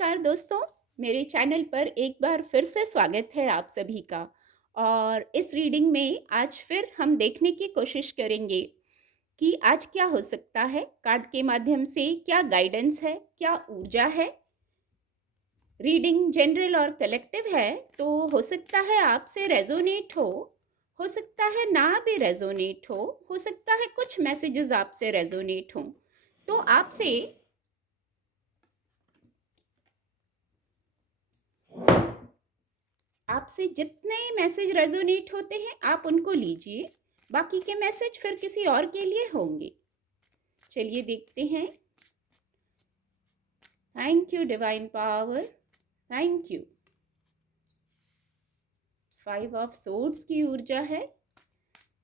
नमस्कार दोस्तों, मेरे चैनल पर एक बार फिर से स्वागत है आप सभी का। और इस रीडिंग में आज फिर हम देखने की कोशिश करेंगे कि आज क्या हो सकता है। कार्ड के माध्यम से क्या गाइडेंस है, क्या ऊर्जा है। रीडिंग जनरल और कलेक्टिव है, तो हो सकता है आपसे रेजोनेट हो सकता है ना भी रेजोनेट हो सकता है कुछ मैसेजेस आपसे रेजोनेट हो। तो आपसे जितने मैसेज रेजोनेट होते हैं आप उनको लीजिए, बाकी के मैसेज फिर किसी और के लिए होंगे। चलिए देखते हैं। Thank you divine power, thank you. 5 of swords की ऊर्जा है।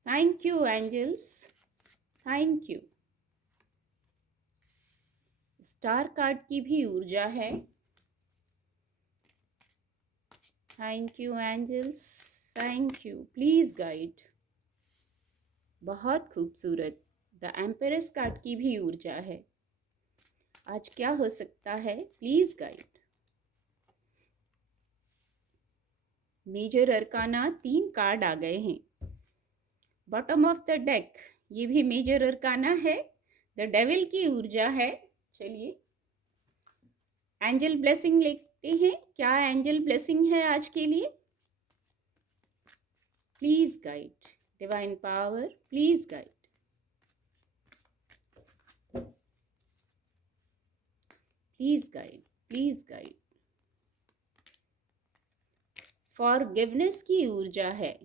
Thank you angels, thank you. Star card की भी ऊर्जा है। Thank you angels, thank you, please guide. बहुत खूबसूरत। द एम्परेस कार्ड की भी ऊर्जा है। आज क्या हो सकता है, please guide. Major arcana 3 card आ गए हैं। बॉटम ऑफ द डेक ये भी मेजर अरकाना है। द डेविल की ऊर्जा है। चलिए एंजल ब्लेसिंग लेते हैं। क्या एंजल ब्लेसिंग है आज के लिए? Please guide divine power, please guide, please guide, please guide. Forgiveness की ऊर्जा है।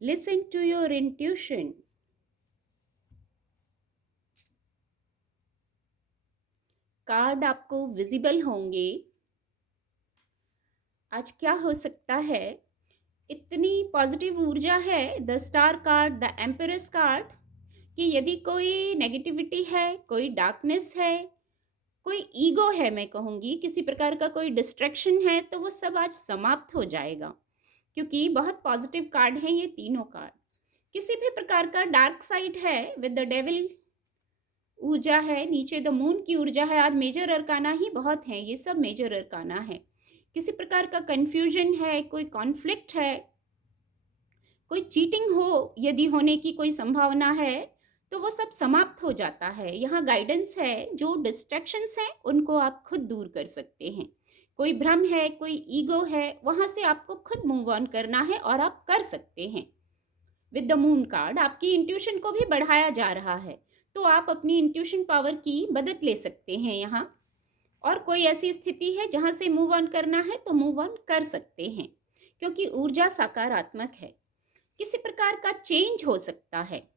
Listen to your intuition. Card आपको विजिबल होंगे। आज क्या हो सकता है, इतनी पॉजिटिव ऊर्जा है। The star card, the empress card, कि यदि कोई नेगेटिविटी है, कोई डार्कनेस है, कोई ईगो है, मैं कहूँगी किसी प्रकार का कोई डिस्ट्रैक्शन है, तो वो सब आज समाप्त हो जाएगा। क्योंकि बहुत पॉजिटिव कार्ड हैं ये तीनों कार्ड। किसी भी प्रकार का डार्क साइड है विद द डेविल ऊर्जा है, नीचे द मून की ऊर्जा है। आज मेजर अरकाना ही बहुत हैं, ये सब मेजर अरकाना है। किसी प्रकार का कंफ्यूजन है, कोई कॉन्फ्लिक्ट है, कोई चीटिंग हो, यदि होने की कोई संभावना है, तो वो सब समाप्त हो जाता है। यहाँ गाइडेंस है, जो डिस्ट्रैक्शंस हैं उनको आप खुद दूर कर सकते हैं। कोई भ्रम है, कोई ईगो है, वहाँ से आपको खुद मूव ऑन करना है और आप कर सकते हैं। विद द मून कार्ड आपकी इंट्यूशन को भी बढ़ाया जा रहा है, तो आप अपनी इंट्यूशन पावर की मदद ले सकते हैं यहाँ। और कोई ऐसी स्थिति है जहाँ से मूव ऑन करना है तो मूव ऑन कर सकते हैं, क्योंकि ऊर्जा सकारात्मक है। किसी प्रकार का चेंज हो सकता है।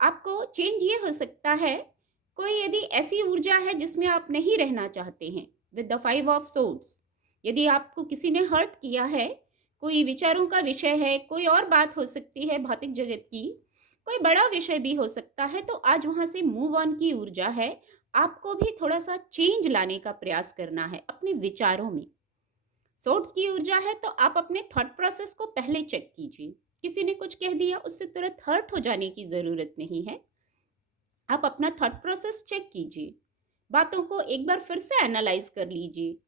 आपको चेंज ये हो सकता है, कोई यदि ऐसी ऊर्जा है जिसमें आप नहीं रहना चाहते हैं, विद द 5 ऑफ सोर्ड्स, यदि आपको किसी ने हर्ट किया है, कोई विचारों का विषय है, कोई और बात हो सकती है भौतिक जगत की, कोई बड़ा विषय भी हो सकता है, तो आज वहाँ से मूव ऑन की ऊर्जा है। आपको भी थोड़ा सा चेंज लाने का प्रयास करना है अपने विचारों में। सोर्ड्स की ऊर्जा है, तो आप अपने थॉट प्रोसेस को पहले चेक कीजिए। किसी ने कुछ कह दिया, उससे तुरंत हर्ट हो जाने की ज़रूरत नहीं है। आप अपना थॉट प्रोसेस चेक कीजिए, बातों को एक बार फिर से एनालाइज कर लीजिए।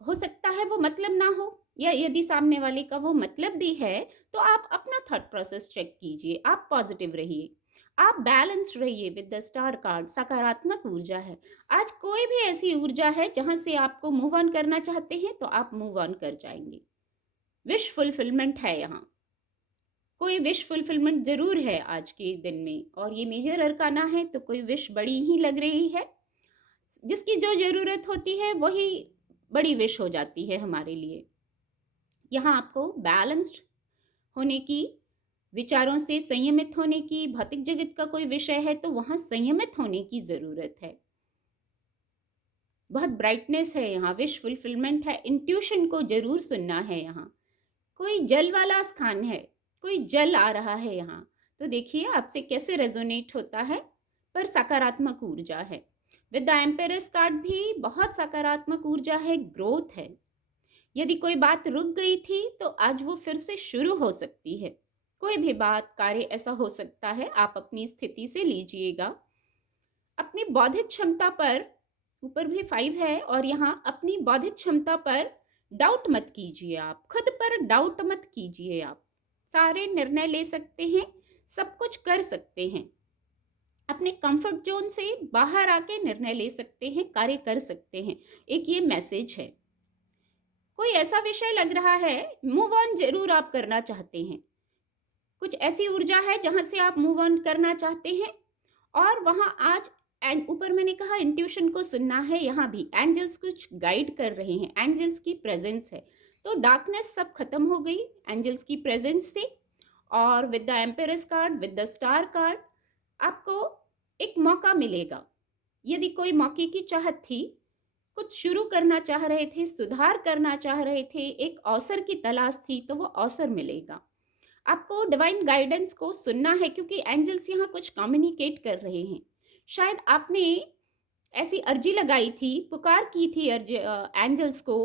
हो सकता है वो मतलब ना हो, या यदि सामने वाले का वो मतलब भी है, तो आप अपना थॉट प्रोसेस चेक कीजिए। आप पॉजिटिव रहिए, आप बैलेंस्ड रहिए। विद द स्टार कार्ड सकारात्मक ऊर्जा है। आज कोई भी ऐसी ऊर्जा है जहां से आपको मूव ऑन करना चाहते हैं तो आप मूव ऑन कर जाएंगे। विश फुलफिलमेंट है यहाँ, कोई विश फुलफिलमेंट जरूर है आज के दिन में। और ये मेजर अरकाना है, तो कोई विश बड़ी ही लग रही है। जिसकी जो जरूरत होती है वही बड़ी विश हो जाती है हमारे लिए। यहाँ आपको बैलेंस्ड होने की, विचारों से संयमित होने की, भौतिक जगत का कोई विषय है तो वहाँ संयमित होने की ज़रूरत है। बहुत ब्राइटनेस है यहाँ, विश फुलफिलमेंट है। इंट्यूशन को जरूर सुनना है यहाँ। कोई जल वाला स्थान है, कोई जल आ रहा है यहाँ, तो देखिए आपसे कैसे रेजोनेट होता है। पर सकारात्मक ऊर्जा है। विद द एम्पेरस कार्ड भी बहुत सकारात्मक ऊर्जा है, ग्रोथ है। यदि कोई बात रुक गई थी तो आज वो फिर से शुरू हो सकती है। कोई भी बात, कार्य ऐसा हो सकता है, आप अपनी स्थिति से लीजिएगा। अपनी बौद्धिक क्षमता पर, ऊपर भी 5 है और यहाँ अपनी बौद्धिक क्षमता पर डाउट मत कीजिए, आप खुद पर डाउट मत कीजिए। आप सारे निर्णय ले सकते हैं, सब कुछ कर सकते हैं, अपने कंफर्ट जोन से बाहर आके निर्णय ले सकते हैं, कार्य कर सकते हैं। एक ये मैसेज है। कोई ऐसा विषय लग रहा है, मूव ऑन जरूर आप करना चाहते हैं, कुछ ऐसी ऊर्जा है जहां से आप मूव ऑन करना चाहते हैं, और वहां आज ऊपर मैंने कहा इंट्यूशन को सुनना है, यहाँ भी एंजल्स कुछ गाइड कर रहे हैं, एंजल्स की प्रेजेंस है। तो डार्कनेस सब खत्म हो गई एंजल्स की प्रेजेंस से, और with the empress card, with the star card, आपको एक मौका मिलेगा। यदि कोई मौके की चाहत थी, कुछ शुरू करना चाह रहे थे, सुधार करना चाह रहे थे, एक अवसर की तलाश थी, तो वो अवसर मिलेगा। आपको डिवाइन गाइडेंस को सुनना है, क्योंकि एंजल्स यहाँ कुछ कम्युनिकेट कर रहे हैं। शायद आपने ऐसी अर्जी लगाई थी, पुकार की थी एंजल्स को,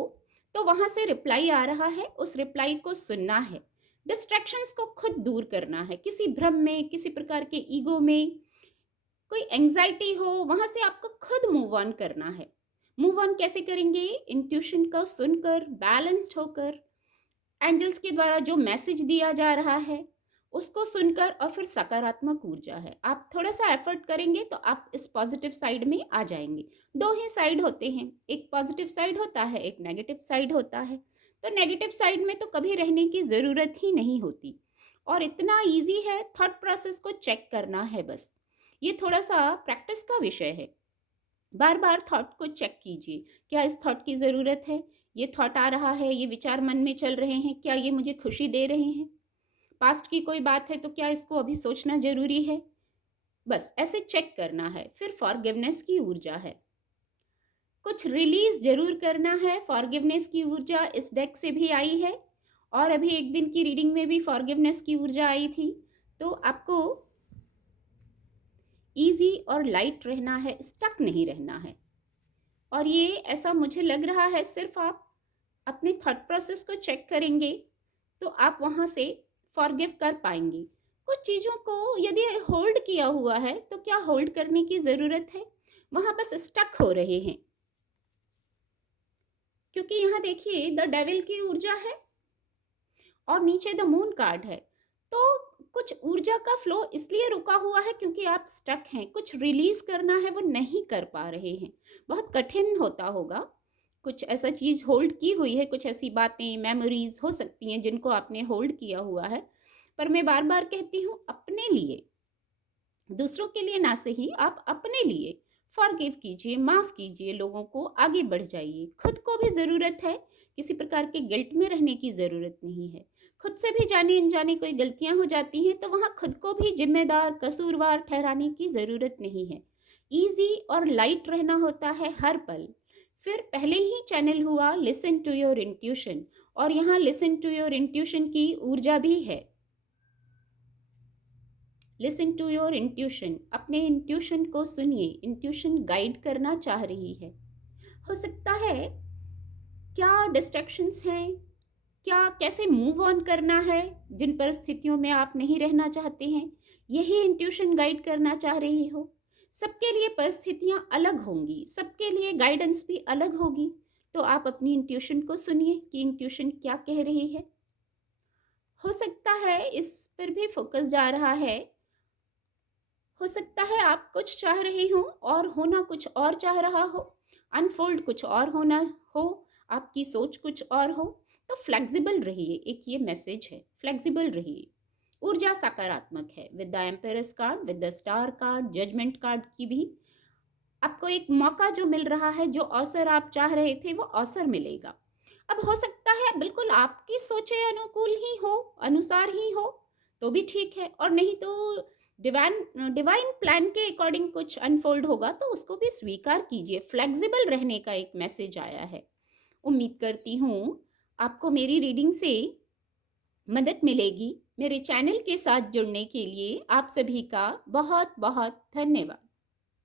तो वहाँ से रिप्लाई आ रहा है, उस रिप्लाई को सुनना है। डिस्ट्रैक्शंस को खुद दूर करना है, किसी भ्रम में, किसी प्रकार के ईगो में, कोई एंग्जाइटी हो, वहाँ से आपको खुद मूव ऑन करना है। मूव ऑन कैसे करेंगे? इंट्यूशन को सुनकर, बैलेंस्ड होकर, एंजल्स के द्वारा जो मैसेज दिया जा रहा है उसको सुनकर, और फिर सकारात्मक ऊर्जा है। आप थोड़ा सा एफर्ट करेंगे तो आप इस पॉजिटिव साइड में आ जाएंगे। दो ही साइड होते हैं, एक पॉजिटिव साइड होता है, एक नेगेटिव साइड होता है। तो नेगेटिव साइड में तो कभी रहने की ज़रूरत ही नहीं होती, और इतना ईजी है, थॉट प्रोसेस को चेक करना है बस। ये थोड़ा सा प्रैक्टिस का विषय है। बार बार थॉट को चेक कीजिए, क्या इस थॉट की ज़रूरत है? ये थॉट आ रहा है, ये विचार मन में चल रहे हैं, क्या ये मुझे खुशी दे रहे हैं? पास्ट की कोई बात है तो क्या इसको अभी सोचना जरूरी है? बस ऐसे चेक करना है। फिर फॉरगिवनेस की ऊर्जा है, कुछ रिलीज जरूर करना है। फॉरगिवनेस की ऊर्जा इस डेक से भी आई है, और अभी एक दिन की रीडिंग में भी फॉरगिवनेस की ऊर्जा आई थी। तो आपको इजी और लाइट रहना है, स्टक नहीं रहना है। और ये ऐसा मुझे लग रहा है, सिर्फ आप अपने थॉट प्रोसेस को चेक करेंगे तो आप वहाँ से फॉरगिव कर पाएंगे। कुछ चीज़ों को यदि होल्ड किया हुआ है तो क्या होल्ड करने की ज़रूरत है? वहाँ बस स्टक हो रहे हैं, क्योंकि यहाँ देखिए द डेविल की ऊर्जा है और नीचे द मून कार्ड है। तो कुछ ऊर्जा का फ्लो इसलिए रुका हुआ है क्योंकि आप स्टक हैं, कुछ रिलीज करना है, वो नहीं कर पा रहे हैं। बहुत कठिन होता होगा, कुछ ऐसा चीज़ होल्ड की हुई है, कुछ ऐसी बातें, मेमोरीज हो सकती हैं जिनको आपने होल्ड किया हुआ है। पर मैं बार बार कहती हूँ, अपने लिए, दूसरों के लिए ना सही, आप अपने लिए फॉरगिव कीजिए, माफ़ कीजिए लोगों को, आगे बढ़ जाइए। खुद को भी ज़रूरत है, किसी प्रकार के गिल्ट में रहने की ज़रूरत नहीं है। खुद से भी जाने अनजाने कोई गलतियां हो जाती हैं तो वहाँ खुद को भी जिम्मेदार, कसूरवार ठहराने की ज़रूरत नहीं है। ईजी और लाइट रहना होता है हर पल। फिर पहले ही चैनल हुआ लिसन टू योर इंट्यूशन, और यहाँ लिसन टू योर इंट्यूशन की ऊर्जा भी है। लिसन टू योर इंट्यूशन, अपने इंट्यूशन को सुनिए, इंट्यूशन गाइड करना चाह रही है। हो सकता है क्या डिस्ट्रैक्शंस हैं, क्या कैसे मूव ऑन करना है, जिन परिस्थितियों में आप नहीं रहना चाहते हैं, यही इंट्यूशन गाइड करना चाह रही हो। सबके लिए परिस्थितियां अलग होंगी, सबके लिए गाइडेंस भी अलग होगी। तो आप अपनी इंट्यूशन को सुनिए कि इंट्यूशन क्या कह रही है। हो सकता है इस पर भी फोकस जा रहा है, हो सकता है आप कुछ चाह रहे हो और होना कुछ और चाह रहा हो, अनफोल्ड कुछ और होना हो, आपकी सोच कुछ और हो। तो फ्लेक्सिबल रहिए, एक ये मैसेज है, फ्लेक्सिबल रहिए। ऊर्जा सकारात्मक है, with the empress card, with the star card, judgement card की भी आपको एक मौका जो मिल रहा है, जो अवसर आप चाह रहे थे वो अवसर मिलेगा। अब हो सकता है बिल्कुल आपकी सोचे अनुकूल ही हो, अनुसार ही हो, तो भी ठीक है, और नहीं तो डिवाइन प्लान के अकॉर्डिंग कुछ अनफोल्ड होगा तो उसको भी स्वीकार कीजिए। फ्लेक्सिबल रहने का एक मैसेज आया है। उम्मीद करती हूँ आपको मेरी रीडिंग से मदद मिलेगी। मेरे चैनल के साथ जुड़ने के लिए आप सभी का बहुत बहुत धन्यवाद।